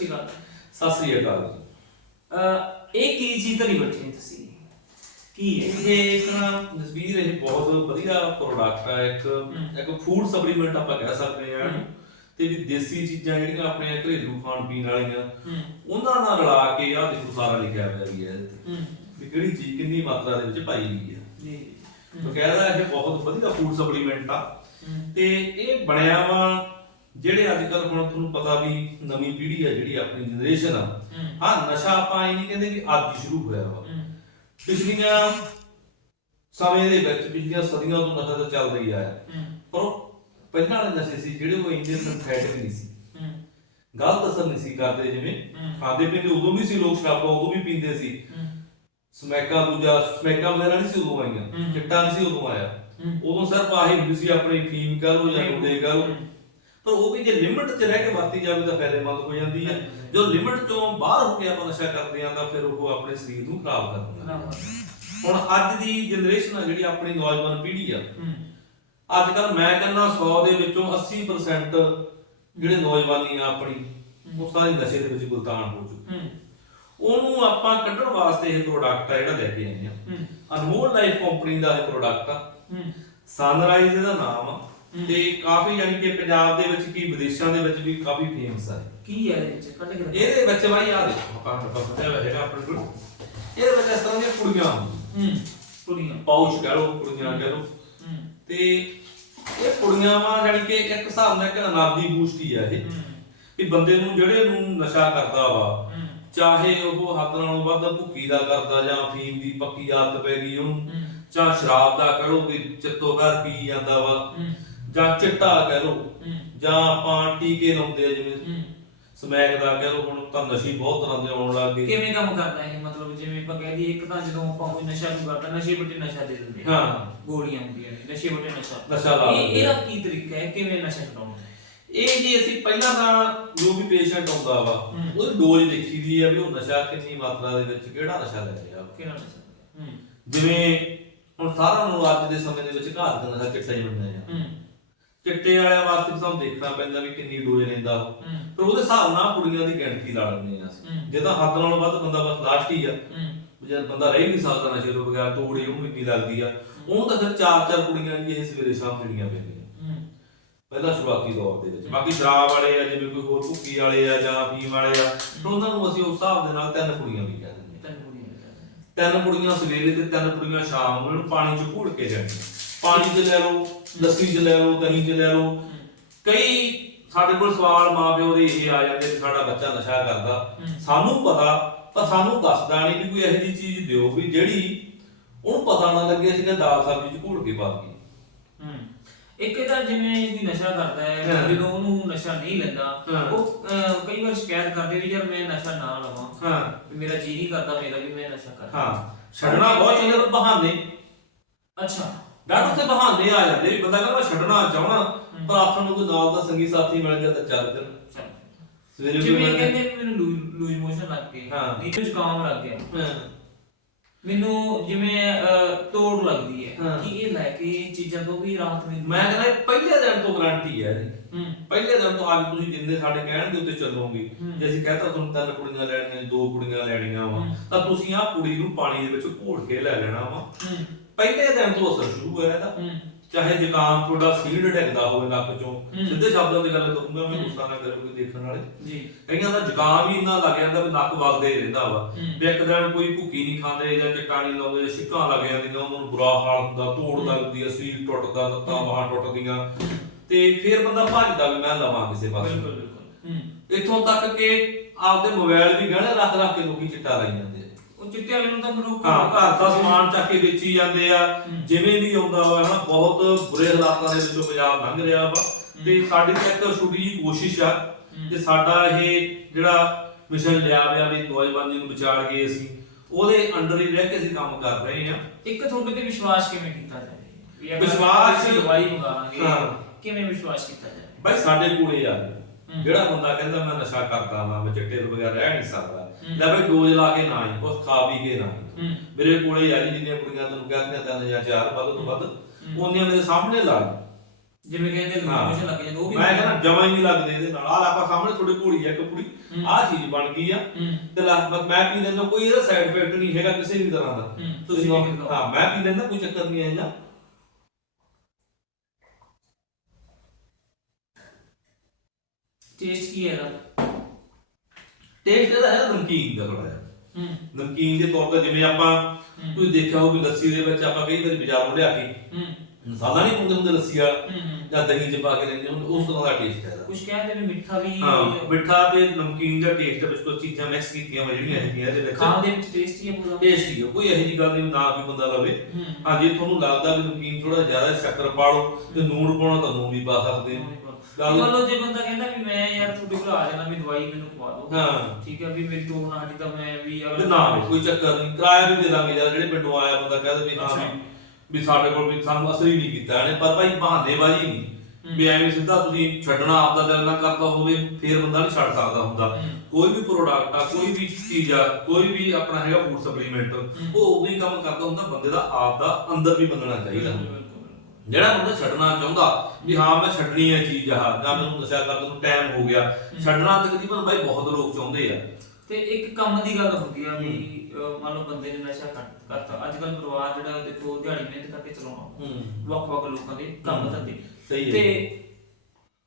ਸ਼੍ਰੀ ਅਕਾਲ ਸਤਿ ਸ੍ਰੀ ਅਕਾਲ ਇਹ ਕੀ ਚੀਜ਼ ਤਾਂ ਨਹੀਂ ਬੈਠੇ ਤੁਸੀਂ? ਕੀ ਹੈ? ਇਹ ਇੱਕ ਜਸਵੀਰ ਇਹ ਬਹੁਤ ਵਧੀਆ ਪ੍ਰੋਡਕਟ ਹੈ ਇੱਕ ਇੱਕ ਫੂਡ ਸਪਲੀਮੈਂਟ ਆਪਾਂ ਕਹਿ ਸਕਦੇ ਇਹਨੂੰ। ਤੇ ਵੀ ਦੇਸੀ ਚੀਜ਼ਾਂ ਜਿਹੜੀਆਂ ਆਪਣੇ ਘਰੇਲੂ ਖਾਣ ਪੀਣ ਵਾਲੀਆਂ ਉਹਨਾਂ ਨਾਲ ਰਲਾ ਕੇ ਆ ਦੇਖੋ ਸਾਰਾ ਲਿਖਿਆ ਹੋਇਆ ਵੀ ਹੈ। ਤੇ। ਵੀ ਕਿਹੜੀ ਚੀਜ਼ ਕਿੰਨੀ ਮਾਤਰਾ ਦੇ ਵਿੱਚ ਪਾਈ ਗਈ ਹੈ। ਜੀ। ਬਕਾਇਦਾ ਇਹ ਬਹੁਤ ਵਧੀਆ ਫੂਡ ਸਪਲੀਮੈਂਟ ਆ। ਤੇ ਇਹ ਬਣਿਆ ਵਾ ਜਿਹੜੇ ਅੱਜ ਕੱਲ ਹੁਣ ਤੁਹਾਨੂੰ ਪਤਾ ਵੀ ਨਵੀਂ ਪੀੜ੍ਹੀ ਆ ਜਿਹੜੀ ਆਪਣੀ ਜਨਰੇਸ਼ਨ ਆ ਹੂੰ। ਨਸ਼ਾ ਆਪਾਂ ਇਹ ਨਹੀਂ ਕਹਿੰਦੇ ਕਿ ਅੱਜ ਸ਼ੁਰੂ ਹੋਇਆ ਵਾ। ਪਿਛਲੀਆਂ ਸਮੇਂ ਦੇ ਵਿੱਚ ਪਿਛਲੀਆਂ ਸਦੀਆਂ ਤੋਂ ਨਸ਼ਾ ਤਾਂ ਚੱਲ ਰਹੀ ਆ ਪਰ ਪਹਿਲਾਂ ਵਾਲੇ ਨਸ਼ੇ ਸੀ ਜਿਹੜੇ ਉਹ ਇੰਨੇ ਸਿੰਥੈਟਿਕ ਨਹੀਂ ਸੀ। ਗਲਤ ਅਸਰ ਨਹੀਂ ਸੀ ਕਰਦੇ ਜਿਵੇਂ। ਖਾਂਦੇ ਪੀਂਦੇ ਉਦੋਂ ਵੀ ਸੀ ਲੋਕ ਸ਼ਰਾਬਾਂ ਉਦੋਂ ਵੀ ਪੀਂਦੇ ਸੀ। ਸਮੈਕਾਂ ਦੂਜਾ ਸਮੈਕਾਂ ਵਗੈਰਾ ਨਹੀਂ ਸੀ ਉਦੋਂ। ਆਈਆਂ ਚਿੱਟਾ ਨਹੀਂ ਸੀ ਉਦੋਂ ਆਇਆ। ਉਦੋਂ ਸਿਰਫ ਆਹੀ ਹੁੰਦੀ ਸੀ ਆਪਣੀ ਫੀਮ ਲਓ ਜਾਂ ਲਓ। ਹੂੰ। ਪਰ ਉਹ ਵੀ ਜੇ ਲਿਮਿਟ 'ਚ ਰਹਿ ਕੇ ਵਰਤੀ ਜਾਵੇ ਤਾਂ ਫਾਇਦੇਮੰਦ ਹੋ ਜਾਂਦੀ ਹੈ। ਜੋ ਲਿਮਿਟ ਤੋਂ ਬਾਹਰ ਹੋ ਕੇ ਆਪਾਂ ਨਸ਼ਾ ਕਰਦੇ ਆ ਤਾਂ ਫਿਰ ਉਹ ਆਪਣੇ ਸਰੀਰ ਨੂੰ ਖਰਾਬ ਕਰ ਦਿੰਦਾ। ਨਾ ਹੁਣ ਅੱਜ ਦੀ ਜਨਰੇਸ਼ਨ ਆ ਜਿਹੜੀ ਆਪਣੀ ਨੌਜਵਾਨ ਪੀੜ੍ਹੀ ਆ। ਅੱਜ ਕੱਲ ਮੈਂ ਕਹਿੰਦਾ 100 ਦੇ ਵਿੱਚੋਂ 80% ਜਿਹੜੇ ਨੌਜਵਾਨੀ ਆ ਆਪਣੀ ਉਹ ਸਾਰੀ ਨਸ਼ੇ ਦੇ ਵਿੱਚ ਗੁਲਤਾਨ ਹੋ ਚੁੱਕੀ ਉਹਨੂੰ ਆਪਾਂ ਕੱਢਣ ਵਾਸਤੇ ਇਹ ਪ੍ਰੋਡਕਟ ਆ ਜਿਹੜਾ ਲੈ ਕੇ ਆਏ ਆ। ਅਨਮੋਲ ਲਾਈਫ ਕੰਪਨੀ ਦਾ ਇਹ ਪ੍ਰੋਡਕਟ ਆ। ਸਨਰਾਈਜ਼ ਇਹਦਾ ਨਾਮ ਆ। ਤੇ ਕਾਫੀ ਯਾਨੀ ਕਿ ਪੰਜਾਬ ਦੇ ਵਿੱਚ ਕੀ ਵਿਦੇਸ਼ਾਂ ਦੇ ਵਿੱਚ ਵੀ ਕਾਫੀ ਫੇਮਸ ਹੈ ਕੀ ਹੈ ਇਹਦੇ ਵਿੱਚ? ਕੱਢ ਕੇ ਇਹਦੇ ਵਿੱਚ ਬਾਈ ਆ ਦੇਖੋ ਆਪਾਂ ਨੂੰ ਪਤਾ ਹੈ ਹੈਗਾ ਆਪਣੇ ਕੋਲ। ਇਹਦੇ ਵਿੱਚ ਇਸ ਤਰ੍ਹਾਂ ਦੀਆਂ ਕੁੜੀਆਂ ਹੂੰ ਕੁੜੀਆਂ। ਪਾਉਚ ਕਹਿ ਲਓ ਕੁੜੀਆਂ ਕਹਿ ਲਓ। ਤੇ ਇਹ ਕੁੜੀਆਂ ਵਾ ਯਾਨੀ ਕਿ ਇੱਕ ਹਿਸਾਬ ਨਾਲ ਇੱਕ ਅਨਾਦੀ ਬੂਸ਼ਟੀ ਆ ਇਹ। ਵੀ ਬੰਦੇ ਨੂੰ ਜਿਹੜੇ ਨੂੰ ਨਸ਼ਾ ਕਰਦਾ ਵਾ ਚਾਹੇ ਉਹ ਹੱਦ ਨਾਲੋਂ ਵੱਧ ਭੁੱਕੀ ਦਾ ਕਰਦਾ ਜਾਂ ਫੀਮ ਦੀ ਪੱਕੀ ਆਦਤ ਪੈ ਗਈ ਉਹਨੂੰ ਹੂੰ, ਜਾਂ ਸ਼ਰਾਬ ਦਾ ਕਹਿ ਲਓ ਵੀ ਚਿੱਤੋ ਪੀ ਜਾਂਦਾ ਵਾ। ਜਾਂ ਚਿੱਟਾ ਕਹਿ ਹੂੰ। ਜਾਂ ਆਪਾਂ ਟੀਕੇ ਲਾਉਂਦੇ ਆ ਜਿਵੇਂ ਸਮੈਕ ਦਾ ਕਹਿ ਲਓ ਹੁਣ ਤਾਂ ਨਸ਼ੀ ਬਹੁਤ ਤਰ੍ਹਾਂ ਦੇ ਆਉਣ ਲੱਗ ਗਏ। ਕਿਵੇਂ ਕੰਮ ਕਰਦਾ ਇਹ? ਮਤਲਬ ਜਿਵੇਂ ਆਪਾਂ ਕਹਿ ਦਈਏ ਇੱਕ ਤਾਂ ਜਦੋਂ ਆਪਾਂ ਕੋਈ ਨਸ਼ਾ ਨੂੰ ਕਰਦਾ ਨਸ਼ੇ ਬੱਟੇ ਨਸ਼ਾ ਦੇ ਦਿੰਦੇ ਆ। ਹਾਂ। ਗੋਲੀਆਂ ਹੁੰਦੀਆਂ ਨੇ ਨਸ਼ੇ ਬੱਟੇ ਨਸ਼ਾ। ਨਸ਼ਾ ਲਾ ਇਹ ਇਹਦਾ। ਕੀ ਤਰੀਕਾ ਹੈ? ਕਿਵੇਂ ਨਸ਼ਾ ਕਰਾਉਂਦੇ ਇਹ ਜੀ ਅਸੀਂ ਪਹਿਲਾਂ ਤਾਂ ਜੋ ਵੀ ਪੇਸ਼ੈਂਟ ਆਉਂਦਾ ਵਾ ਹੂੰ। ਉਹਦੀ ਡੋਜ਼ ਲਿਖੀ ਦੀ ਆ ਵੀ ਉਹ ਨਸ਼ਾ ਕਿੰਨੀ ਮਾਤਰਾ ਦੇ ਵਿੱਚ ਕਿਹੜਾ ਨਸ਼ਾ ਲੈ ਰਿਹਾ। ਕਿਹੜਾ ਨਸ਼ਾ? ਹੂੰ। ਜਿਵੇਂ ਹੁਣ ਸਾਰਿਆਂ ਨੂੰ ਅੱਜ ਦੇ ਸਮੇਂ ਦੇ ਵਿੱਚ ਘਾਤ ਦਾ ਨਸ਼ਾ ਚਿੱਟਾ ਹੀ ਬਣਦਾ ਆ। ਹੂੰ। ਚਿੱਟੇ ਵਾਲਿਆਂ ਵਾਸਤੇ ਵੀ ਸਾਨੂੰ ਦੇਖਣਾ ਪੈਂਦਾ ਵੀ ਕਿੰਨੀ ਡੋਜ਼ ਲੈਂਦਾ ਉਹ। ਹੂੰ। ਪਰ ਉਹਦੇ ਹਿਸਾਬ ਨਾਲ ਕੁੜੀਆਂ ਦੀ ਗਿਣਤੀ ਲਾ ਲੈਂਦੇ ਆ ਅਸੀਂ। ਹੂੰ। ਜੇ ਤਾਂ ਹੱਦ ਨਾਲੋਂ ਵੱਧ ਬੰਦਾ ਬਸ ਲਾਸਟ ਹੀ ਆ। ਹੂੰ। ਵੀ ਜਦ ਬੰਦਾ ਰਹਿ ਨਹੀਂ ਸਕਦਾ ਨਸ਼ੇ ਤੋਂ ਬਗੈਰ ਤੋੜੀ ਉਹਨੂੰ ਇੰਨੀ ਲੱਗਦੀ ਆ। ਉਹਨੂੰ ਤਾਂ ਫਿਰ ਚਾਰ ਚਾਰ ਕੁੜੀਆਂ ਜੀ ਇਹ ਸਵੇਰੇ ਸ਼ਾਮ ਜਿਹੜੀਆਂ ਪੈਂਦੀਆਂ। ਹੂੰ। ਪਹਿਲਾਂ ਸ਼ੁਰੂਆਤੀ ਦੌਰ ਦੇ ਵਿੱਚ। ਬਾਕੀ ਸ਼ਰਾਬ ਵਾਲੇ ਆ ਜਿਵੇਂ ਕੋਈ ਹੋਰ ਭੁੱਕੀ ਵਾਲੇ ਆ ਜਾਂ ਪੀਣ ਵਾਲੇ ਆ ਤਾਂ ਉਹਨਾਂ ਨੂੰ ਅਸੀਂ ਉਸ ਹਿਸਾਬ ਦੇ ਨਾਲ ਤਿੰਨ ਕੁੜੀਆਂ ਵੀ ਕਹਿ ਦਿੰਦੇ ਤਿੰਨ ਕੁੜੀਆਂ ਨੇ। ਤਿੰਨ ਕੁੜੀਆਂ ਸਵੇਰੇ ਤੇ ਤਿੰਨ ਕੁੜੀਆਂ ਸ਼ਾਮ ਨੂੰ ਇਹਨੂੰ ਪਾਣੀ 'ਚ ਘੋਲ ਕੇ ਜਾਣੀਆਂ ਪਾਣੀ 'ਚ ਲੈ ਲਓ ਲੱਸੀ 'ਚ ਲੈ ਲਓ ਦਹੀਂ 'ਚ ਲੈ ਲਓ। ਕਈ ਸਾਡੇ ਕੋਲ ਸਵਾਲ ਮਾਪਿਓ ਦੇ ਇਹ ਆ ਜਾਂਦੇ ਵੀ ਸਾਡਾ ਬੱਚਾ ਨਸ਼ਾ ਕਰਦਾ। ਸਾਨੂੰ ਪਤਾ ਪਰ ਸਾਨੂੰ ਦੱਸਦਾ ਨਹੀਂ ਵੀ ਕੋਈ ਇਹੋ ਜਿਹੀ ਚੀਜ਼ ਦਿਓ ਵੀ ਜਿਹੜੀ ਉਹਨੂੰ ਪਤਾ ਨਾ ਲੱਗੇ ਅਸੀਂ ਕਹਿੰਦੇ ਦਾਲ ਸਬਜ਼ੀ 'ਚ ਘੋਲ ਕੇ ਪਾ ਦਈਏ। ਇੱਕ ਤਾਂ ਜਿਵੇਂ ਇਹਦੀ ਨਸ਼ਾ ਕਰਦਾ ਹੈ। ਜਦੋਂ ਉਹਨੂੰ ਨਸ਼ਾ ਨਹੀਂ ਲੈਂਦਾ। ਉਹ ਕਈ ਵਾਰ ਸ਼ਿਕਾਇਤ ਕਰਦੇ ਵੀ ਯਾਰ ਮੈਂ ਨਸ਼ਾ ਨਾ ਲਵਾਂ। ਹਾਂ। ਮੇਰਾ ਜੀ ਨਹੀਂ ਕਰਦਾ ਮੇਰਾ ਵੀ ਮੈਂ ਨਸ਼ਾ ਕਰਾਂ ਹਾਂ। ਛੱਡਣਾ ਬਹੁਤ ਚੰਗੇ ਪਰ ਬਹਾਨੇ। ਅੱਛਾ। ਡਾਕਟਰ ਤੇ ਬਹਾਨੇ ਆ ਜਾਂਦੇ ਵੀ ਬੰਦਾ ਕਹਿੰਦਾ ਛੱਡਣਾ ਚਾਹਣਾ ਪਰ ਆਖਣ ਨੂੰ ਕੋਈ ਨਾਲ ਦਾ ਸੰਗੀ ਸਾਥੀ ਮਿਲ ਗਿਆ ਤਾਂ ਚੱਲ ਚੱਲ। ਸਵੇਰੇ ਕੋਈ ਜਿਵੇਂ ਮੈਂ- ਕਹਿੰਦੇ ਵੀ ਮੈਨੂੰ ਲੂਜ਼ ਮੋਸ਼ਨ ਲੱਗ ਗਏ ਹਾਂ। ਨਹੀਂ ਜ਼ੁਕਾਮ ਲੱਗ ਗਿਆ। ਮੈਨੂੰ ਜਿਵੇਂ ਅਹ, ਤੋੜ ਲੱਗਦੀ ਹੈ ਹਾਂ। ਕਿ ਇਹ ਲੈ ਕੇ ਇਹ ਚੀਜ਼ਾਂ ਤੋਂ ਵੀ ਰਾਹਤ ਮਿਲਦੀ ਮੈਂ ਕਹਿੰਦਾ ਇਹ ਪਹਿਲੇ ਦਿਨ ਤੋਂ ਗਾਰੰਟੀ ਹੈ ਇਹਦੀ ਹੂੰ ਪਹਿਲੇ ਦਿਨ ਤੋਂ ਅੱਜ ਤੁਸੀਂ ਜਿੰਨੇ ਸਾਡੇ ਕਹਿਣ ਦੇ ਉੱਤੇ ਚੱਲੋਗੇ ਹੂੰ। ਜੇ ਅਸੀਂ ਕਹਤਾ ਤੁਹਾਨੂੰ ਤਿੰਨ ਕੁੜੀਆਂ ਲੈਣੀਆਂ ਦੋ ਕੁੜੀਆਂ ਲੈਣੀਆਂ ਵਾ ਹੂੰ। ਤਾਂ ਤੁਸੀਂ ਆਹ ਕੁੜੀ ਨੂੰ ਪਾਣੀ ਦੇ ਵਿੱਚ ਘੋਲ ਕੇ ਲੈ ਲੈਣਾ ਵਾ ਹੂੰ ਪਹਿਲੇ ਦਿਨ ਤੋਂ ਅਸਰ ਸ਼ੁਰੂ ਹੋਇਆ ਇਹਦਾ। ਚਾਹੇ ਜ਼ੁਕਾਮ ਤੁਹਾਡਾ ਸੀਡ ਡਿੱਗਦਾ ਹੋਵੇ ਨੱਕ ਚੋਂ ਹੂੰ। ਸਿੱਧੇ ਸ਼ਬਦਾਂ 'ਚ ਗੱਲ ਕਰੂੰਗਾ ਮੈਂ ਹੂੰ। ਗੁੱਸਾ ਨਾ ਕਰੋ ਕੋਈ ਦੇਖਣ ਵਾਲੇ। ਜੀ। ਕਈਆਂ ਦਾ ਜ਼ੁਕਾਮ ਹੀ ਇੰਨਾ ਲੱਗ ਜਾਂਦਾ ਵੀ ਨੱਕ ਵਗਦੇ ਹੀ ਰਹਿੰਦਾ ਵਾ। ਹੂੰ। ਵੀ ਇੱਕ ਦਿਨ ਕੋਈ ਭੁੱਕੀ ਨਹੀਂ ਖਾਂਦੇ ਜਾਂ ਚਟਾ ਨਹੀਂ ਲਾਉਂਦੇ ਜਾਂ ਛਿੱਕਾਂ ਲੱਗ ਜਾਂਦੀਆਂ ਉਹਨਾਂ ਨੂੰ ਬੁਰਾ ਹਾਲ ਹੁੰਦਾ ਤੋੜ ਲੱਗਦੀ ਆ ਸਰੀਰ ਟੁੱਟਦਾ ਲੱਤਾਂ ਬਾਹਾਂ ਟੁੱਟਦੀਆਂ। ਤੇ ਫਿਰ ਬੰਦਾ ਭੱਜਦਾ ਵੀ ਮੈਂ ਲਵਾਂ ਕਿਸੇ ਪਾਸੇ। ਬਿਲਕੁਲ ਬਿਲਕੁਲ। ਹੂੰ। ਇੱਥੋਂ ਤੱਕ ਕਿ ਆਪਦੇ ਮੋਬਾਈਲ ਵੀ ਗਹਿਣੇ ਰੱਖ ਰੱਖ ਕੇ ਲੋਕੀ ਚਿੱਟਾ ਲਾਈ ਜਾਂਦੇ ਉਹ ਚਿੱਟੇ ਵਾਲੇ ਨੂੰ ਤਾਂ ਮਰੋ ਹਾਂ ਘਰ ਦਾ ਸਮਾਨ ਚੱਕ ਕੇ ਵੇਚੀ ਜਾਂਦੇ ਆ। ਜਿਵੇਂ ਵੀ ਆਉਂਦਾ ਵਾ ਹਨਾ ਬਹੁਤ ਬੁਰੇ ਹਾਲਾਤਾਂ ਦੇ ਵਿੱਚੋਂ ਪੰਜਾਬ ਲੰਘ ਰਿਹਾ ਵਾ। ਤੇ ਸਾਡੀ ਤਾਂ ਇੱਕ ਛੋਟੀ ਜਿਹੀ ਕੋਸ਼ਿਸ਼ ਆ ਕਿ ਸਾਡਾ ਇਹ ਜਿਹੜਾ ਮਿਸ਼ਨ ਲਿਆ ਹੋਇਆ ਵੀ ਨੌਜਵਾਨੀ ਨੂੰ ਵਿਚਾਰ ਗਏ ਅਸੀਂ ਉਹਦੇ ਅੰਡਰ ਹੀ ਰਹਿ ਕੇ ਅਸੀਂ ਕੰਮ ਕਰ ਰਹੇ ਆ ਇੱਕ ਤੁਹਾਡੇ ਤੇ ਵਿਸ਼ਵਾਸ ਕਿਵੇਂ ਕੀਤਾ ਜਾਵੇ? ਵੀ ਅਗਰ ਵਿਸ਼ਵਾਸ- ਅਸੀਂ ਦਵਾਈ ਮੰਗਾਵਾਂਗੇ ਹਾਂ। ਕਿਵੇਂ ਵਿਸ਼ਵਾਸ ਕੀਤਾ ਜਾਵੇ? ਬਾਈ ਸਾਡੇ ਕੋਲੇ ਆ। ਜਿਹੜਾ ਬੰਦਾ ਕਹਿੰਦਾ ਮੈਂ ਨਸ਼ਾ ਕਰਦਾ ਵਾਂ ਮੈਂ ਚਿੱਟੇ ਤੋਂ ਬਗੈਰ ਰਹਿ ਨਹੀਂ ਸਕਦਾ। ਲੈ ਬਈ ਡੋਜ਼ ਲਾ ਕੇ ਨਾ ਹੀ ਕੁਛ ਖਾ ਪੀ ਕੇ ਨਾ ਹੀ। ਮੇਰੇ ਕੋਲੇ ਜੀ ਜਿੰਨੀਆਂ ਕੁੜੀਆਂ ਤੁਹਾਨੂੰ ਕਹਿੰਦੀਆਂ ਤਿੰਨ ਜਾਂ ਚਾਰ ਵੱਧ ਤੋਂ ਵੱਧ ਉਹਨੀਆਂ ਮੇਰੇ ਸਾਹਮਣੇ ਲਾ ਜਿਵੇਂ ਕਹਿੰਦੇ ਹਾਂ। ਲੋਕੇਸ਼ਨ ਲੱਗ ਜਾਂਦੇ ਉਹ ਵੀ ਮੈਂ ਕਹਿੰਦਾ ਜਮਾ ਹੀ ਨਹੀਂ ਲੱਗਦੇ ਇਹਦੇ ਨਾਲ। ਆਹ ਆਪਾਂ ਸਾਹਮਣੇ ਤੁਹਾਡੇ ਘੋੜੀ ਆ ਇੱਕ ਕੁੜੀ। ਹੂੰ। ਆਹ ਚੀਜ਼ ਬਣ ਗਈ ਆ। ਹੂੰ। ਤੇ ਲਗਭਗ ਮੈਂ ਪੀ ਲੈਂਦਾ ਕੋਈ ਇਹਦਾ ਸਾਈਡ ਇਫੈਕਟ ਨਹੀਂ ਹੈਗਾ ਕਿਸੇ ਵੀ ਤਰ੍ਹਾਂ ਦਾ। ਹੂੰ। ਤੁਸੀਂ ਵੀ ਹਾਂ ਮੈਂ ਪੀ ਲੈਂਦਾ ਕੋਈ ਚੱਕਰ ਨਹੀਂ ਹੈ ਟੇਸਟ ਕੀ ਹੈ ਇਹਦਾ? ਟੇਸਟ ਇਹਦਾ ਹੈ ਨਮਕੀਨ ਦਾ ਥੋੜਾ ਜਿਹਾ। ਹੂੰ। ਨਮਕੀਨ ਦੇ ਤੌਰ ਤੇ ਜਿਵੇਂ ਆਪਾਂ ਤੁਸੀਂ ਦੇਖਿਆ ਹੋਊ ਵੀ ਲੱਸੀ ਦੇ ਵਿੱਚ ਆਪਾਂ ਕਈ ਵਾਰੀ ਬਾਜ਼ਾਰੋਂ ਲਿਆ ਕੇ ਹੂੰ। ਮਸਾਲਾ ਨਹੀਂ ਪਾਉਂਦੇ ਹੁੰਦੇ ਲੱਸੀ ਵਾਲਾ ਹੂੰ ਜਾਂ ਦਹੀਂ ਚ ਪਾ ਕੇ ਲੈਂਦੇ ਹੁੰਦੇ ਉਸ ਤਰ੍ਹਾਂ ਦਾ ਟੇਸਟ ਹੈ ਇਹਦਾ ਕੁਝ ਕਹਿੰਦੇ ਨੇ ਮਿੱਠਾ ਵੀ ਹਾਂ ਮਿੱਠਾ ਤੇ ਨਮਕੀਨ ਦਾ ਟੇਸਟ ਵਿੱਚ ਕੁਝ ਚੀਜ਼ਾਂ ਮਿਕਸ ਕੀਤੀਆਂ ਹੋਈਆਂ ਜਿਹੜੀਆਂ ਹੈਗੀਆਂ ਇਹਦੇ ਵਿੱਚ। ਖਾਣ ਦੇ ਵਿੱਚ ਟੇਸਟੀ ਹੈ ਪੂਰਾ। ਟੇਸਟੀ ਹੈ ਕੋਈ ਇਹੋ ਜਿਹੀ ਗੱਲ ਨਹੀਂ ਨਾ ਵੀ ਬੰਦਾ ਲਵੇ। ਹੂੰ। ਹਾਂ ਜੇ ਤੁਹਾਨੂੰ ਲੱਗਦਾ ਵੀ ਨਮਕੀਨ ਥੋੜਾ ਜ਼ਿਆਦਾ ਸ਼ੱਕਰ ਪਾ ਲਓ ਤੇ ਨੂਣ ਪਾਉਣਾ ਤਾਂ ਨੂਣ ਵੀ ਪਾ ਸਕਦੇ ਹੋ। ਗੱਲ- ਮੰਨ ਲਓ ਜੇ ਬੰਦਾ ਕਹਿੰਦਾ ਵੀ ਮੈਂ ਯਾਰ ਤੁਹਾਡੇ ਕੋਲ ਆ ਜਾਣਾ ਵੀ ਦਵਾਈ ਮੈਨੂੰ ਖਵਾ ਦਿਓ। ਹਾਂ। ਠੀਕ ਹੈ ਵੀ ਮੇਰੀ ਤੋੜ ਨਾ ਹਟੀ ਤਾਂ ਮੈਂ ਵੀ ਤੇ ਅਗਰ ਨਾ ਕੋਈ ਚੱਕਰ ਨਹੀਂ। ਕਿਰਾਇਆ ਵੀ ਦੇ ਦਾਂਗੇ ਯਾਰ ਜਿਹੜੇ ਪਿੰਡੋਂ ਆਇਆ ਬੰਦਾ ਕਹਿੰਦਾ ਵੀ ਹਾਂ ਅੱਛਾ। ਵੀ ਵੀ ਸਾਡੇ ਕੋਲ ਵੀ ਸਾਨੂੰ ਅਸਰ ਹੀ ਨਹੀਂ ਕੀਤਾ ਇਹਨੇ ਪਰ ਭਾਈ ਬਹਾਨੇਬਾਜ਼ੀ ਨਹੀਂ। ਵੀ ਐਵੇਂ ਸਿੱਧਾ ਤੁਸੀਂ ਛੱਡਣਾ ਆਪਦਾ ਦਿਲ ਨਾ ਕਰਦਾ ਹੋਵੇ ਫੇਰ ਬੰਦਾ ਨਹੀਂ ਛੱਡ ਸਕਦਾ ਹੁੰਦਾ। ਹੂੰ। ਕੋਈ ਵੀ ਪ੍ਰੋਡਕਟ ਆ ਕੋਈ ਵੀ ਚੀਜ਼ ਆ ਕੋਈ ਵੀ ਆਪਣਾ ਹੈਗਾ ਫੂਡ ਸਪਲੀਮੈਂਟ ਉਹ ਉਦੋਂ ਹੀ ਕੰਮ ਕਰਦਾ ਹੁੰਦਾ ਬੰਦੇ ਦਾ ਆਪ ਦਾ ਅੰਦਰ ਵੀ ਮੰਨਣਾ ਚਾਹੀਦਾ। ਜਿਹੜਾ ਬੰਦਾ ਛੱਡਣਾ ਚਾਹੁੰਦਾ ਵੀ ਹਾਂ ਮੈਂ ਛੱਡਣੀ ਹੈ ਚੀਜ਼ ਆ ਜਾਂ ਮੈਨੂੰ ਨਸ਼ਾ ਕਰਨ ਨੂੰ ਟਾਈਮ ਹੋ ਗਿਆ। ਛੱਡਣਾ ਤਕਰੀਬਨ ਭਾਈ ਬਹੁਤ ਲੋਕ ਚਾਹੁੰਦੇ ਆ। ਤੇ ਇੱਕ ਕੰਮ ਦੀ ਗੱਲ ਹੁੰਦੀ ਆ ਵੀ ਮੰਨ ਲਓ ਬੰਦੇ ਨੇ ਨਸ਼ਾ ਕਰ- ਕਰਤਾ। ਅੱਜ ਕੱਲ ਪਰਿਵਾਰ ਜਿਹੜਾ ਦੇਖੋ ਦਿਹਾੜੀ ਮਿਹਨਤ ਕਰਕੇ ਚਲਾਉਣਾ ਵੱਖ-ਵੱਖ ਲੋਕਾਂ ਦੇ ਕੰਮ। ਧੰਦੇ। ਸਹੀ ਹੈ ਤੇ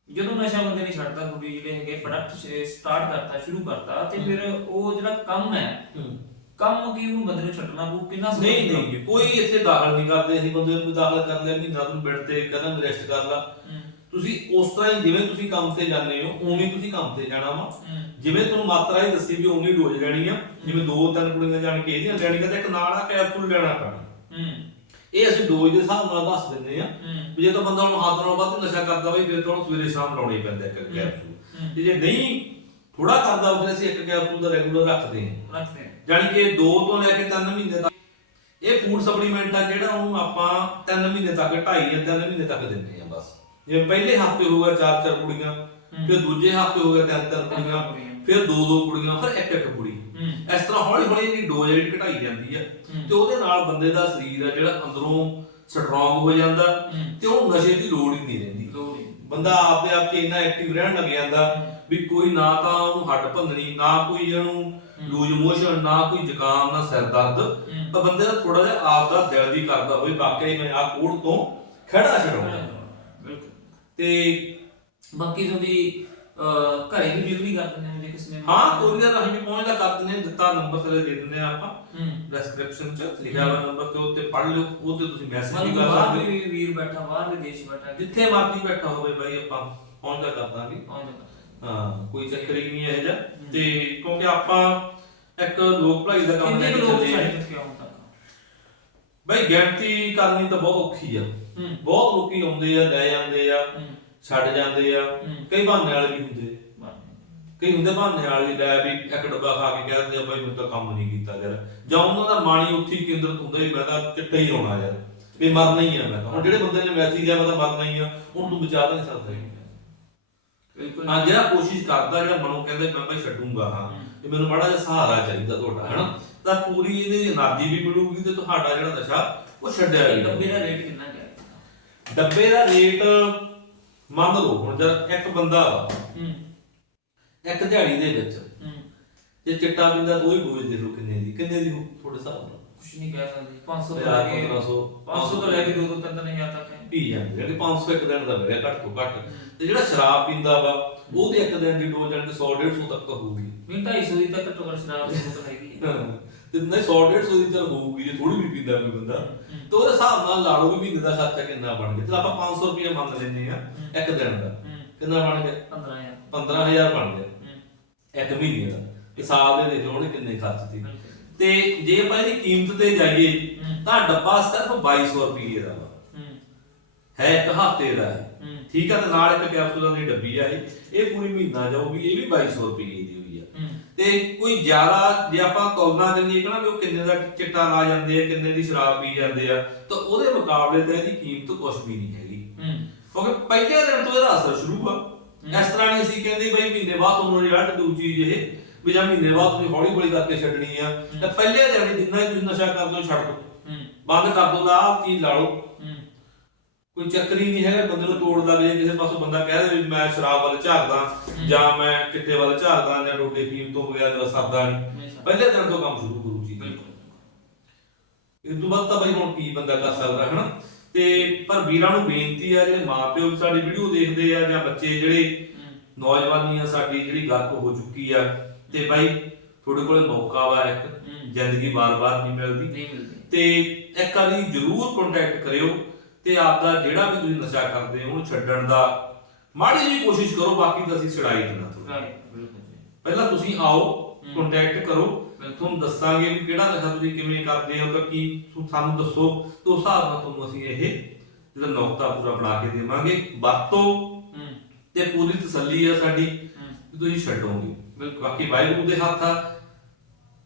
ਜਦੋਂ ਨਸ਼ਾ ਬੰਦੇ ਨੇ ਛੱਡਦਾ ਤੁਹਾਡੇ ਜਿਹੜੇ ਹੈਗੇ ਪ੍ਰੋਡਕਟ ਸਟਾਰਟ ਕਰਤਾ ਸ਼ੁਰੂ ਕਰਤਾ ਤੇ ਫਿਰ ਉਹ ਜਿਹੜਾ ਕੰਮ ਹੂੰ। ਕੰਮ ਕੀ ਉਹਨੂੰ ਬੰਦੇ ਨੂੰ ਛੱਡਣਾ ਪਊ ਕਿੰਨਾ ਸਮਾਂ ਨਹੀਂ? ਨਹੀਂ ਕੋਈ ਇੱਥੇ ਦਾਖਲ ਨਹੀਂ ਕਰਦੇ ਅਸੀਂ ਬੰਦੇ ਨੂੰ ਦਾਖਲ ਕਰ ਲਿਆ ਮਹੀਨਾ ਨੂੰ ਬੈੱਡ ਤੇ ਕਦਮ ਰੈਸਟ ਕਰ ਲਾ। ਹੂੰ, ਤੁਸੀਂ ਉਸ ਤਰ੍ਹਾਂ ਹੀ ਜਿਵੇਂ ਤੁਸੀਂ ਕੰਮ ਤੇ ਜਾਂਦੇ ਹੋ ਉਵੇਂ ਹੀ ਤੁਸੀਂ ਕੰਮ ਤੇ ਜਾਣਾ ਵਾ। ਹੂੰ, ਜਿਵੇਂ ਤੁਹਾਨੂੰ ਮਾਤਰਾ ਹੀ ਦੱਸੀ ਵੀ ਉਵੇਂ ਡੋਜ਼ ਲੈਣੀ ਆ ਜਿਵੇਂ ਦੋ ਤਿੰਨ ਕੁੜੀਆਂ ਜਾਣ ਕੇ ਇਹਦੀਆਂ ਲੈਣੀਆਂ ਤੇ ਇੱਕ ਨਾਲ ਆ ਕੈਪਸੂਲ ਲੈਣਾ ਪੈਣਾ। ਹੂੰ, ਇਹ ਅਸੀਂ ਡੋਜ਼ ਦੇ ਹਿਸਾਬ ਨਾਲ ਦੱਸ ਦਿੰਦੇ ਆ ਹੂੰ, ਵੀ ਜੇ ਤਾਂ ਬੰਦਾ ਹੁਣ ਹੱਦ ਨਾਲੋਂ ਵੱਧ ਨਸ਼ਾ ਕਰਦਾ ਬਈ ਫਿਰ ਤੁਹਾਨੂੰ ਸਵੇਰੇ ਸ਼ਾਮ ਲਾਉਣੀ ਪੈਂਦਾ ਇੱਕ। ਕੈਪਸੂਲ ਤੇ ਜੇ ਨਹੀਂ ਥੋੜਾ ਕਰਦਾ ਫਿਰ ਅਸੀਂ ਇੱਕ ਕੈਪਸੂਲ ਦਾ ਰੈਗੂਲਰ ਰੱਖਦੇ ਹਾਂ ਰੱਖਦੇ ਆ। ਜਾਣੀ ਕਿ 2 ਤੋਂ ਲੈ ਕੇ 3 ਮਹੀਨੇ ਤੱਕ ਇਹ ਫੂਡ ਸਪਲੀਮੈਂਟ ਆ ਜਿਹੜਾ ਉਹਨੂੰ ਆਪਾਂ 3 ਮਹੀਨੇ ਤੱਕ 2.5 ਜਾਂ 3 ਮਹੀਨੇ ਤੱਕ ਦਿੰਦੇ ਆ ਬਸ ਜੇ ਪਹਿਲੇ ਹਫ਼ਤੇ ਹੋਊਗਾ 4-4 ਕੁੜੀਆਂ ਫਿਰ ਦੂਜੇ ਹਫ਼ਤੇ ਹੋਊਗਾ 3-3 ਕੁੜੀਆਂ ਫਿਰ 2-2 ਕੁੜੀਆਂ ਫਿਰ ਇੱਕ ਇੱਕ ਕੁੜੀ ਇਸ ਤਰ੍ਹਾਂ ਹੌਲੀ ਹੌਲੀ ਜਿਹੜੀ ਡੋਜ਼ ਜਿਹੜੀ ਘਟਾਈ ਜਾਂਦੀ ਆ। ਤੇ ਉਹਦੇ ਨਾਲ ਬੰਦੇ ਦਾ ਸਰੀਰ ਆ ਜਿਹੜਾ ਅੰਦਰੋਂ ਸਟਰੋਂਗ ਹੋ ਜਾਂਦਾ। ਤੇ ਉਹ ਨਸ਼ੇ ਦੀ ਲੋੜ ਹੀ ਨਹੀਂ ਰਹਿੰਦੀ। ਬੰਦਾ ਆਪਦੇ ਆਪ 'ਚ ਇੰਨਾ ਐਕਟਿਵ ਰਹਿਣ ਲੱਗ ਜਾਂਦਾ ਵੀ ਕੋਈ ਨਾ ਤਾਂ ਉਹਨੂੰ ਹੱਡ ਭੰਨਣੀ ਨਾ ਕੋਈ ਇਹਨੂੰ ਲੂਜ ਮੋਸ਼ਨ ਨਾ ਕੋਈ ਜ਼ੁਕਾਮ ਨਾ ਸਿਰ ਦਰਦ। ਪਰ ਬੰਦੇ ਦਾ ਥੋੜਾ ਜਿਹਾ ਆਪ ਦਾ ਦਿਲ ਵੀ ਕਰਦਾ ਹੋਵੇ। ਵਾਕਈ ਮੈਂ ਆ ਕੋੜ ਤੋਂ ਖੜਾ ਛਡਾਉਣਾ ਬਿਲਕੁਲ। ਤੇ ਬਾਕੀ ਤੁਹਾਡੀ ਘਰੇ ਵੀ ਡਿਲੀਵਰੀ ਕਰ ਦਿੰਦੇ ਹੋ ਜੇ ਕਿਸੇ ਨੇ ਹਾਂ ਕੋਰੀਅਰ ਰਾਹੀਂ ਵੀ ਪਹੁੰਚਦਾ ਕਰ ਦਿੰਦੇ ਦਿੱਤਾ ਨੰਬਰ ਥੱਲੇ ਦੇ ਦਿੰਦੇ ਆ ਆਪਾਂ। ਡਿਸਕ੍ਰਿਪਸ਼ਨ 'ਚ ਲਿਖਿਆ ਹੋਇਆ ਨੰਬਰ ਤੇ ਉੱਤੇ ਪੜ੍ਹ ਲਿਓ ਉਹ ਤੇ ਤੁਸੀਂ ਮੈਸੇਜ ਵੀ ਕਰ ਬਾਹਰ ਸਕਦੇ ਹੋ। ਵੀ ਵੀਰ ਬੈਠਾ ਬਾਹਰ ਵੀ ਦੇਸ਼ ਬੈਠਾ। ਜਿੱਥੇ ਮਰਜ਼ੀ ਬੈਠਾ ਹੋਵੇ ਬਾਈ ਆਪਾਂ ਪਹੁੰਚਦਾ ਕਰ ਦਾਂਗੇ। ਪਹੁੰਚ ਜਾਂਦਾ ਹਾਂ ਕੋਈ ਚੱਕਰ ਹੀ ਨਹੀਂ ਹੈ ਜਿਹਾ ਤੇ ਕਿਉਂਕਿ ਆਪਾਂ ਇੱਕ ਲੋਕ ਭਲਾਈ ਦਾ ਕੰਮ ਕਿੰਨੇ ਲੈ ਕੁ ਕੇ ਲੋਕ ਚੱਲੇ ਹਾਂ ਤੱਕ? ਬਈ ਗਿਣਤੀ ਕਰਨੀ ਤਾਂ ਬਹੁਤ ਔਖੀ ਆ। ਹੂੰ। ਬਹੁਤ ਲੋਕੀ ਆਉਂਦੇ ਆ ਲੈ ਜਾਂਦੇ ਆ ਹੂੰ। ਛੱਡ ਜਾਂਦੇ ਆ। ਹੂੰ। ਕਈ ਬਹਾਨੇ ਵਾਲੇ ਵੀ ਹੁੰਦੇ। ਕਈ ਹੁੰਦੇ ਬਹਾਨੇ ਵਾਲੀ ਲੈ ਵੀ ਇੱਕ ਡੱਬਾ ਖਾ ਕੇ ਕਹਿ ਆ ਬਾਈ ਮੈਨੂੰ ਤਾਂ ਕੰਮ ਨਹੀਂ ਕੀਤਾ ਯਾਰ। ਜਾਂ ਉਹਨਾਂ ਦਾ ਮਾਣੀ ਉੱਥੇ ਕੇਂਦਰਤ ਹੁੰਦਾ ਹੀ ਮੈਂ ਤਾਂ ਚਿੱਟਾ ਹੀ ਰੋਣਾ ਯਾਰ ਵੀ ਮਰਨਾ ਹੀ ਆ ਮੈਂ ਤਾਂ। ਜਿਹੜੇ ਬੰਦੇ ਨੇ ਮੈਸੇਜ ਆ ਮੈਂ ਤਾਂ ਮਰਨਾ ਹੀ ਆ ਉਹਨੂੰ ਤੂੰ ਬਚਾ ਨਹੀਂ ਸਕਦਾ ਬਿਲਕੁਲ। ਹਾਂ ਜਿਹੜਾ ਕੋਸ਼ਿਸ਼ ਕਰਦਾ ਜਿਹੜਾ ਮਨੋਂ ਕਹਿੰਦਾ ਮੈਂ ਬਾਈ ਛੱਡੂਗਾ ਹਾਂ ਤੇ ਮੈਨੂੰ ਮਾੜਾ ਜਿਹਾ ਸਹਾਰਾ ਚਾਹੀਦਾ ਤੁਹਾਡਾ ਹੈਨਾ? ਤਾਂ ਪੂਰੀ ਇਹਦੀ એનર્ਜੀ ਵੀ ਮਿਲੂਗੀ ਤੇ ਤੁਹਾਡਾ ਜਿਹੜਾ ਨਸ਼ਾ ਉਹ ਛੱਡਿਆ ਜਾਏਗਾ ਡੱਬੇ ਦਾ ਰੇਟ ਕਿੰਨਾ ਹੈ ਡੱਬੇ ਦਾ ਰੇਟ ਮੰਨ ਲਓ ਹੁਣ ਜਦ ਇੱਕ ਬੰਦਾ ਇੱਕ ਦਿਹਾੜੀ ਦੇ ਵਿੱਚ। ਹੂੰ। ਜੇ ਚਿੱਟਾ ਪੀਂਦਾ ਤਾਂ ਉਹ ਹੀ ਬੋਝ ਦੇ ਲੋ ਕਿੰਨੇ ਦੀ। ਕਿੰਨੇ ਦੀ ਹੋਊ? ਤੁਹਾਡੇ ਹਿਸਾਬ ਨਾਲ। ਕੁਛ ਨਹੀਂ ਕਹਿ ਸਕਦੇ। 500 ਤੋਂ ਲੈ ਕੇ 1500, 500 ਤੋਂ ਲੈ ਕੇ 2 2 3 3 ਹਜ਼ਾਰ ਤੱਕ ਹੈ। ਪੀ ਜਾਂਦੇ ਜਿਹੜੇ 500 ਇੱਕ ਦਿਨ ਦਾ ਬੈਗਾ ਘੱਟ ਤੋਂ ਘੱਟ। ਤੇ ਜਿਹੜਾ ਸ਼ਰਾਬ ਪੀਂਦਾ ਵਾ ਉਹਦੇ ਇੱਕ ਦਿਨ ਦੀ ਡੋਜ਼ ਕਿ 100 150 ਤੱਕ ਹੋਊਗੀ। ਵੀ 250 ਦੀ ਤੱਕ ਘੱਟ ਸ਼ਰਾਬ ਦੀ ਬੋਤਲ ਹੈਗੀ ਹੈ। ਹਾਂ, ਤੇ ਨਹੀਂ 100 150 ਦੀ ਚੱਲ ਹੋਊਗੀ ਜੇ ਥੋੜੀ ਵੀ ਪੀਂਦਾ ਕੋਈ ਬੰਦਾ। ਤੇ ਉਹਦੇ ਹਿਸਾਬ ਨਾਲ ਲਾ ਲਓ ਵੀ ਮਹੀਨੇ ਦਾ ਖਰਚਾ ਕਿੰਨਾ ਬਣ ਗਿਆ। ਤੇ ਆਪਾਂ 500 ਰੁਪਏ ਮੰਨ ਲੈਂਦੇ ਆ ਇੱਕ ਦਿਨ ਦਾ। ਹੂੰ। ਕਿੰਨਾ ਬਣ ਗਿਆ? 15000 15000 ਬਣ ਗਿਆ। ਹੂੰ ਇੱਕ ਮਹੀਨੇ ਦਾ। ਤੇ ਸਾਲ ਦੇ ਦੇਖ ਲਓ ਉਹਨੇ ਕਿੰਨੇ ਖਰਚ ਤੇ ਜੇ ਆਪਾਂ ਇਹਦੀ ਕੀਮਤ ਤੇ ਜਾਈਏ। ਤਾਂ ਡੱਬਾ ਸਿਰਫ 2200 ਰੁਪਏ ਦਾ ਵਾ। ਹੂੰ। ਇੱਕ ਹਫ਼ਤੇ ਦਾ ਹੈ। ਠੀਕ ਆ ਤੇ ਨਾਲ ਇੱਕ ਕੈਪਸੂਲਾਂ ਦੀ ਡੱਬੀ ਆ ਇਹ। ਇਹ ਪੂਰੀ ਮਹੀਨਾ ਜਾਊਗੀ ਇਹ ਵੀ 2200 ਰੁਪਏ ਦੀ ਹੋਈ ਆ। ਤੇ ਕੋਈ ਜ਼ਿਆਦਾ ਜੇ ਆਪਾਂ ਤੁਲਨਾ ਕਰੀਏ ਕਿ ਨਾ ਵੀ ਉਹ ਕਿੰਨੇ ਦਾ ਚਿੱਟਾ ਲਾ ਜਾਂਦੇ ਆ ਕਿੰਨੇ ਦੀ ਸ਼ਰਾਬ ਪੀ ਜਾਂਦੇ ਆ ਤਾਂ ਉਹਦੇ ਮੁਕਾਬਲੇ ਤੇ ਇਹਦੀ ਕੀਮਤ ਕੁਝ ਵੀ ਨਹੀਂ ਹੈਗੀ। ਕਿਉਂਕਿ ਪਹਿਲੇ ਦਿਨ ਤੋਂ ਇਹਦਾ ਅਸਰ ਸ਼ੁਰੂ ਆ। ਇਸ ਤਰ੍ਹਾਂ ਨਹੀਂ ਅਸੀਂ ਕਹਿੰਦੇ ਬਈ ਮਹੀਨੇ ਬਾਅਦ ਤੁਹਾਨੂੰ ਰਿਜ਼ਲਟ ਦਊ ਚੀਜ਼ ਇਹ ਵੀ ਜਾਂ ਮਹੀਨੇ ਬਾਅਦ ਤੁਸੀਂ ਹੌਲੀ ਹੌਲੀ ਕਰਕੇ ਛੱਡਣੀ ਆ ਤਾਂ ਪਹਿਲੇ ਦਿਨ ਹੀ ਜਿੰਨਾ ਹੀ ਤੁਸੀਂ ਨਸ਼ਾ ਕਰਦੇ ਹੋ ਛੱਡ ਦਿਓ। ਹੂੰ। ਬੰਦ ਕਰ ਦਿਓ ਨਾ ਆਹ ਚੀਜ਼ ਲਾ ਲਓ। ਹੂੰ। ਕੋਈ ਚੱਕਰੀ ਨਹੀਂ ਹੈਗਾ ਬੰਦੇ ਨੂੰ ਤੋੜਦਾ ਵੀ ਕਿਸੇ ਪਾਸੋਂ ਬੰਦਾ ਕਹਿ ਦੇ ਵੀ ਮੈਂ ਸ਼ਰਾਬ ਵੱਲ ਝਾਕਦਾ ਜਾਂ ਮੈਂ ਕਿੱਤੇ ਵੱਲ ਝਾਕਦਾ ਜਾਂ ਟੋਟੇ ਫੀਮ ਤੋਂ ਬਗੈਰ ਮੇਰਾ ਸਰਦਾ ਨਹੀਂ। ਪਹਿਲੇ ਦਿਨ ਤੋਂ ਕੰਮ ਸ਼ੁਰੂ ਕਰੂ ਜੀ ਬਿਲਕੁਲ ਇਸ ਤੋਂ ਬਾਅਦ ਤਾਂ ਬਈ ਹੁਣ ਕੀ ਬੰਦਾ ਕਰ ਸਕਦਾ ਹਨਾ? ਤੇ ਪਰ ਵੀਰਾਂ ਨੂੰ ਬੇਨਤੀ ਆ ਜਿਹੜੇ ਮਾਪਿਓ ਸਾਡੀ ਵੀਡੀਓ ਦੇਖਦੇ ਆ ਜਾਂ ਬੱਚੇ ਜਿਹੜੇ ਨੌਜਵਾਨੀ ਆ ਸਾਡੀ ਜਿਹੜੀ ਗਰਕ ਹੋ ਚੁੱਕੀ ਆ ਤੇ ਬਾਈ ਤੁਹਾਡੇ ਕੋਲੇ ਮੌਕਾ ਵਾ ਇੱਕ। ਜ਼ਿੰਦਗੀ ਵਾਰ-ਵਾਰ ਨਹੀਂ ਮਿਲਦੀ ਨਹੀਂ ਮਿਲਦੀ ਤੇ ਇੱਕ ਵਾਰੀ ਜਰੂਰ ਕੰਟੈਕਟ ਕਰਿਓ ਤੇ ਆਪਦਾ ਜਿਹੜਾ ਵੀ ਤੁਸੀਂ ਨਸ਼ਾ ਕਰਦੇ ਹੋ ਉਹਨੂੰ ਛੱਡਣ ਦਾ ਮਾੜੀ ਜਿਹੀ ਕੋਸ਼ਿਸ਼ ਕਰੋ ਬਾਕੀ ਤਾਂ ਅਸੀਂ ਛਡਾਈ ਦੇਣਾ ਤੁਹਾਨੂੰ। ਜੀ ਪਹਿਲਾਂ ਤੁਸੀਂ ਆਓ। ਕੰਟੈਕਟ ਕਰੋ ਤੁਹਾਨੂੰ ਦੱਸਾਂਗੇ ਵੀ ਕਿਹੜਾ ਨਸ਼ਾ ਤੁਸੀਂ ਕਿਵੇਂ ਕਰਦੇ ਹੋ ਤਾਂ ਕੀ ਸਾਨੂੰ ਦੱਸੋ ਤੇ ਉਸ ਹਿਸਾਬ ਨਾਲ ਤੁਹਾਨੂੰ ਅਸੀਂ ਇਹ ਜਿਹੜਾ ਨੁਕਤਾ ਪੂਰਾ ਬਣਾ ਕੇ ਦੇਵਾਂਗੇ। ਵਰਤੋ ਤੇ ਪੂਰੀ ਤਸੱਲੀ ਆ ਸਾਡੀ ਕਿ ਤੁਸੀਂ ਛੱਡੋਗੇ। ਬਿਲਕੁਲ। ਬਾਕੀ ਵਾਹਿਗੁਰੂ ਦੇ ਹੱਥ ਆ।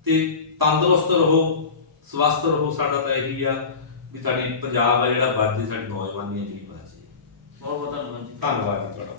ਤੇ ਤੰਦਰੁਸਤ ਰਹੋ ਸਵਸਥ ਰਹੋ ਸਾਡਾ ਤਾਂ ਇਹੀ ਆ ਵੀ ਸਾਡੀ ਪੰਜਾਬ ਆ ਜਿਹੜਾ ਵੱਧਦੀ ਸਾਡੀ ਨੌਜਵਾਨੀ ਆ ਜਿਹੜੀ ਵੱਧਦੀ ਬਹੁਤ ਬਹੁਤ ਧੰਨਵਾਦ ਜੀ। ਧੰਨਵਾਦ ਜੀ ਤੁਹਾਡਾ।